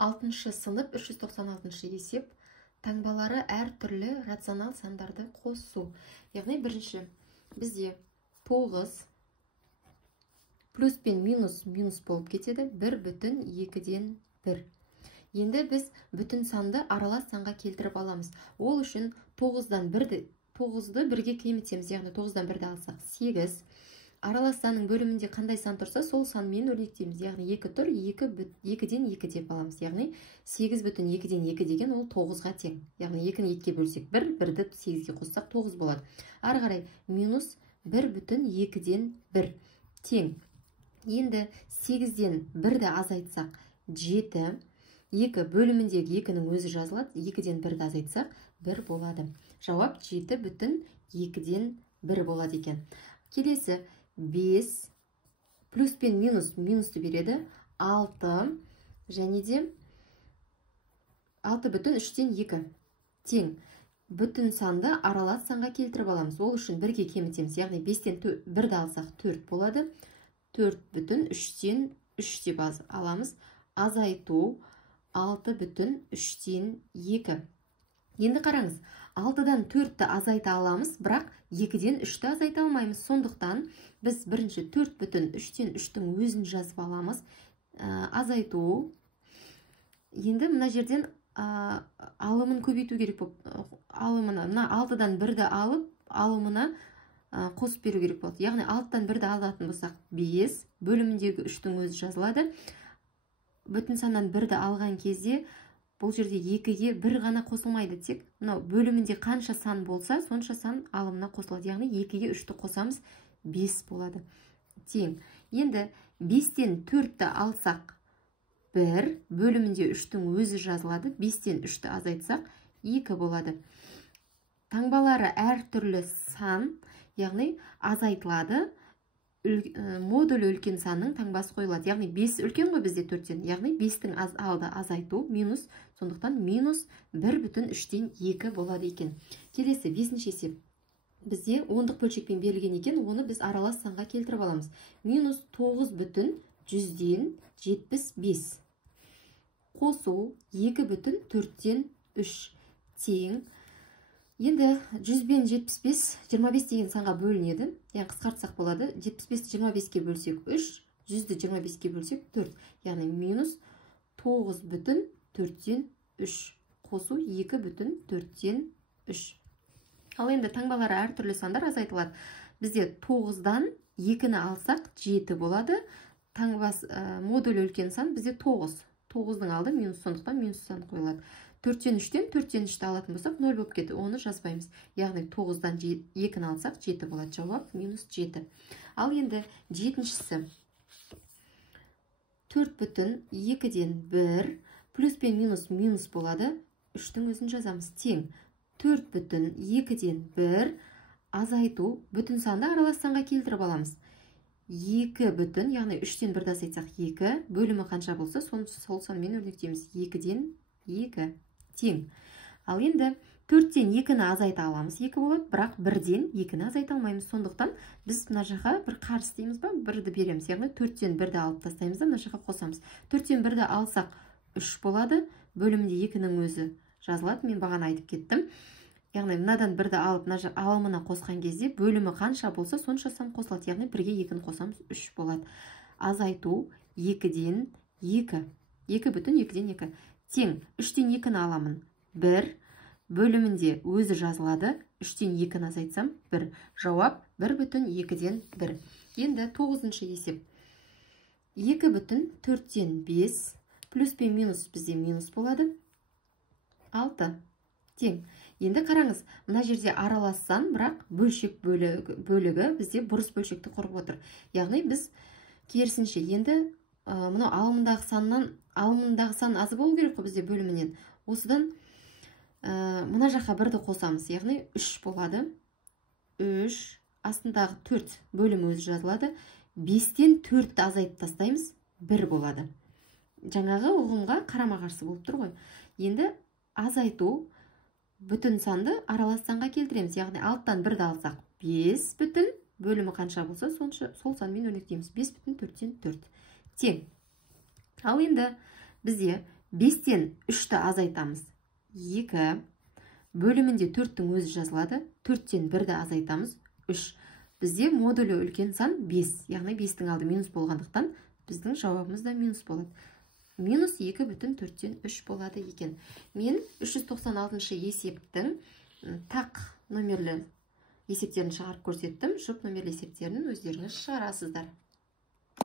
6 сынып 396 есеп таңбалары әртүрлі рационал сандарды қосу. Яғни бірінші бізде 9 плюс пен минус болып кетеді. 1/2-ден 1. Енді біз бүтін санды аралас санға келтіріп аламыз. Ол үшін 9-дан 1-ді 1-ге кемітеміз. Яғни 9-дан 1-ді алсақ 8. Аралас санның бөлімінде қандай сан тұрса, сол санмен өрнектейміз. Яғни 2 тұр, 2-ден 2 деп аламыз. Яғни 8/2-ден 2 деген ол 9-ға тең. Яғни 2-ні 2-ге бөлсек 1, 1-ді 8-ге қоссақ 9 болады. Ары қарай минус 1/2-ден 1 тең. Енді 8-ден 1-ді азайтсақ 7, 2 бөліміндегі 2-нің өзі жазылады. 2-ден 1-ді азайтсақ 1 болады. Жауап 7/2-ден 1 болады екен. Келесі 5 плюс пен минусты береді. 6 және де 6/3-ден 2 тең. Бүтін санды аралас санға келтіріп аламыз. Ол үшін 1-ге кемітеміз. Яғни 5-тен 1-ді алсақ 4 болады. 4/3-ден 3 деп аламыз. Азайту 6/3-ден 2. Енді қараңыз, 6-дан 4-ті азайта аламыз, бірақ 2-ден 3-ті азайта алмаймыз. Сондықтан біз бірінші 4/3-ден 3-тің өзін жазып аламыз. Азайту. Енді мына жерден алымын көбейту керек болып, алымына, мына 6-дан 1-ді алып, алымына қосып беру керек болады. Яғни 6-дан 1-ді алатын болсақ 5, бөліміндегі 3-тің өзі жазылады. Бүтін саннан 1-ді алған кезде бұл жерде 2-ге 1 ғана қосылмайды, тек бөлімінде қанша сан болса, сонша сан алымына қосылады. Яғни 2-ге 3-ті қосамыз 5 болады. Тең. Енді 5-тен 4-ті алсақ 1, бөлімінде 3-тің өзі жазылады. 5-тен 3-ті азайтсақ 2 болады. Таңбалары әртүрлі сан, яғни азайтылады. Модулі үлкен санның таңбасы қойылады. Яғни 5 үлкен ғой бізде 4-тен. Яғни 5-тің алды азайту минус, сондықтан минус 1/3-ден 2 болады екен. Келесі 5-ші есеп. Бізде ондық бөлшекпен берілген екен, оны біз аралас санға келтіріп аламыз. Минус 9/100-ден 75. Қосу 2/4-ден 3 тең. Енді 100 бен 75, 25 деген санға бөлінеді. Яғни қысқартсақ болады. 75-ті 25-ге бөлсек 3, 100-ді 25-ге бөлсек 4. Яғни минус 9/4-ден 3. Қосу 2/4-ден 3. Ал енді таңбалары әртүрлі сандар азайтылады. Бізде 9-дан 2-ні алсақ 7 болады. Модулі үлкен сан бізде 9. 9-дың алды минус, сондықтан минус сан қойылады. 4-тен 3-ті алатын болсақ 0 болып кетті. Оны жазбаймыз. Яғни 9-дан 2-ні алсақ 7 болады. Жауап минус 7. Ал енді 7-шісі. 4/2-ден 1 плюс пен минус болады. 3-тің өзін жазамыз. Тең. 4/2-ден 1 азайту бүтін санды аралас санға келтіріп аламыз. 2 яғни 3-тен 1-ді азайтсақ 2, бөлімі қанша болса, сол санмен өрнектейміз. 2-ден 2 тең. Ал енді 4-тен 2-ні азайта аламыз. 2 болады, бірақ 1-ден 2-ні азайта алмаймыз. Сондықтан біз мына жаққа бір қарсы істейміз ба, 1-ді береміз. Яғни 4-тен 1-ді алып тастаймыз да, мына жаққа қосамыз. 4-тен 1-ді алсақ 3 болады. Бөлімінде 2-нің өзі жазылады. Мен бағана айтып кеттім. Яғни мынадан 1-ді алып алымына қосқан кезде бөлімі қанша болса, сонша сан қосылады. Яғни 1-ге 2-ні қосамыз 3 болады. Азайту 2-ден 2. 2/2-ден 2. Тең. 3-тен 2-ні аламын. 1. Бөлімінде өзі жазылады. 3-тен 2-ні азайтсам 1. Жауап 1/2-ден 1. Енді 9-шы есеп. 2/4-ден 5 плюс пен минус бізде минус болады. 6 тең. Енді қараңыз, мына жерде аралас сан, бірақ бөлшек бөлігі бізде бұрыс бөлшекті құрып отыр. Яғни біз керісінше енді мұны алымындағы сан азы болу керек қой бізде бөлімінен. Осыдан мына жаққа 1-ді қосамыз. Яғни 3 болады. 3, астындағы 4 бөлімі өзі жазылады. 5-тен 4-ті азайтып тастаймыз. 1 болады. Жаңағы ұғымға қарама-қарсы болып тұр ғой. Енді азайту бүтін санды аралас санға келтіреміз. Яғни 6-тан 1-ді алсақ 5 бүтін, бөлімі қанша болса, сол санмен өрнектейміз. 5/4-ден 4 тең. Ал енді бізде 5-тен 3-ті азайтамыз. 2 бөлімінде 4-тің өзі жазылады. 4-тен 1-ді азайтамыз. 3. Бізде модулі үлкен сан 5. Яғни 5-тің алды минус болғандықтан біздің жауабымыз да минус болады. Минус 2,4-тен 3 болады екен. Мен 396 есептің тақ номерлі есептерін шығарып көрсеттім. Жұп номерлі есептерін өздеріңіз шығарасыздар.